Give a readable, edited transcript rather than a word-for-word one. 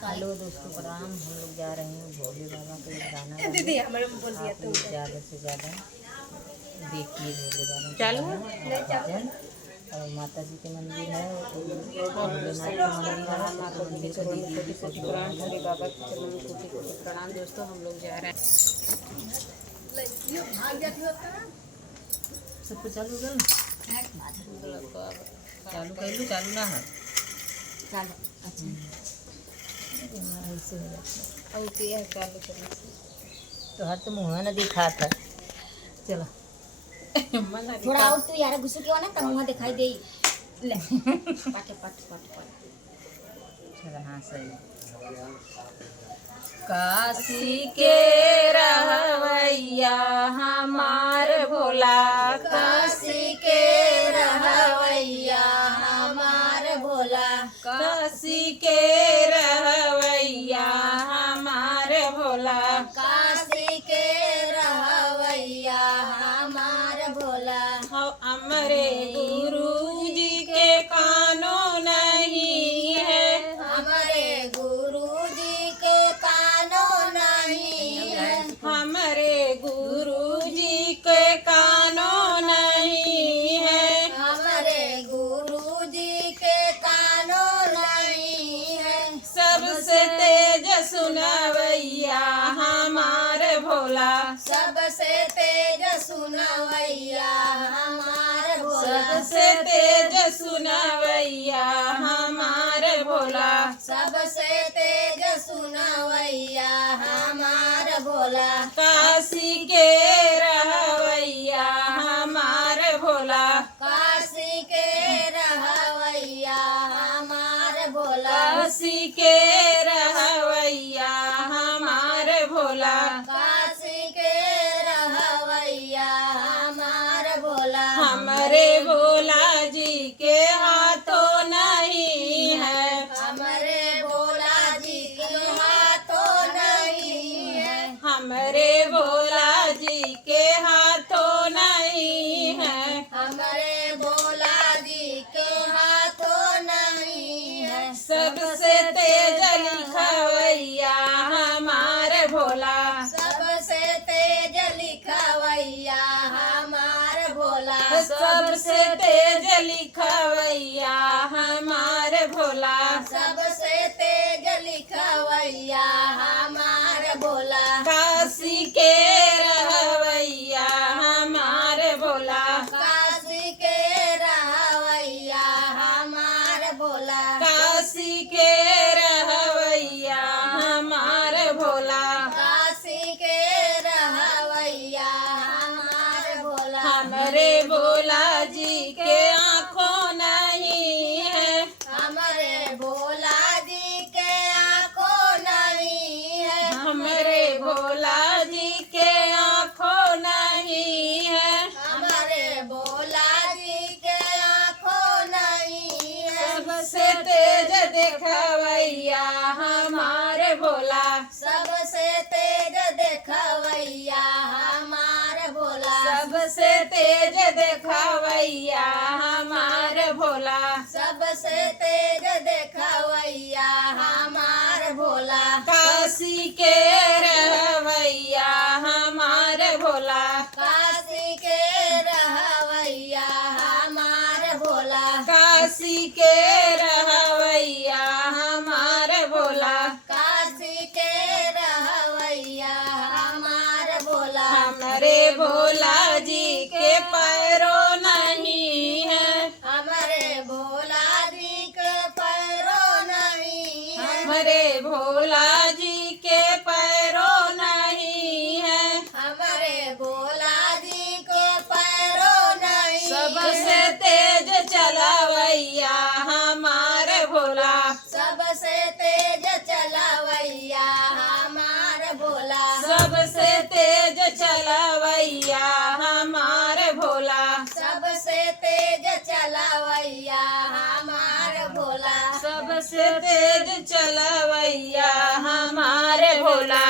Hello दोस्तों प्रणाम। हम लोग जा रहे हैं भोले बाबा को एक गाना दीदी हमारे बोल दिया आप लोग ज़्यादा से ज़्यादा देखिए भोले बाबा चालू का भजन। और माता जी के मंदिर है, भोलेनाथ का मंदिर है। माता जी के चरणों में कोटि कोटि प्रणाम, भोले बाबा के चरणों में कोटि कोटि प्रणाम। दोस्तों हम लोग जा रहे हैं। सबको चालू कर चालू कर लो, चालू ना है चालू अच्छा ऐसे हो जाता है। ओके है चालू करिए। तो हर तो मुँह न दिखा था। चलो मना थोड़ा और तू यार घुसू के ना त मुंह दिखाई दे ले पाटे पट पट पट चलो हाँ सही। काशी के रहवैया हमार भोला, काशी के रहवैया हमार भोला, काशी के रहवैया हमार भोला। काशी के रहवैया हमार भोला। हमारे गुरु जी के कानो नहीं है, हमारे गुरु जी के कानो नहीं है, हमारे गुरु जी के कानो नहीं है। हमारे गुरु जी के कानो नहीं है। सबसे तेज सुनवैया हमार भोला, सबसे तेज सुनवैया हमार भोला, सबसे तेज सुनवैया हमार भोला। सबसे तेज सुनवैया हमार भोला। काशी के रहवैया हमार भोला, काशी के रहवैया हमार भोला, काशी के रहवैया हमार भोला। काशी के रहवैया हमार भोला। हमारे भोला जी के हाथों नहीं है, हमारे भोला जी के हाथों नहीं है, हमारे भोला जी के हाथों नहीं है। हमारे भोला जी के हाथों नहीं है। सबसे तेज लिखवैया हमार भोला, सबसे तेज लिखवैया हमार भोला, सबसे तेज लिखवैया हमार भोला। सबसे तेज लिखवैया हमार भोला। काशी के रहवैया हमार भोला, काशी के रहवैया हमार भोला, काशी के रहवैया हमार भोला। काशी के रहवैया हमार भोला। हमारे भोला जी के आँखों नहीं है, हमारे भोला जी के आँखों नहीं है, हमारे भोला जी के आँखों नहीं है। हमारे भोला जी के आँखों नहीं है। सबसे तेज देखवैया हमार भोला, सबसे तेज देखवैया हमार भोला, सबसे तेज देखवैया हमार भोला। सबसे तेज देखवैया हमार भोला। काशी के रहवैया हमार भोला, काशी के रहवैया हमार भोला, काशी के रहवैया हमार भोला। काशी के रहवैया हमार भोला। हमारे भोला जी के पैरों नहीं है, हमारे भोला जी के पैरों नहीं है, हमारे भोला जी के पैरों नहीं है। हमारे भोला जी के पैरों नहीं है। सबसे तेज चलवैया हमार भोला, सबसे तेज चलवैया हमार भोला, सबसे तेज चलवैया हमार भोला। सबसे तेज चलवैया हमार भोला, सबसे तेज चलवैया हमार भोला।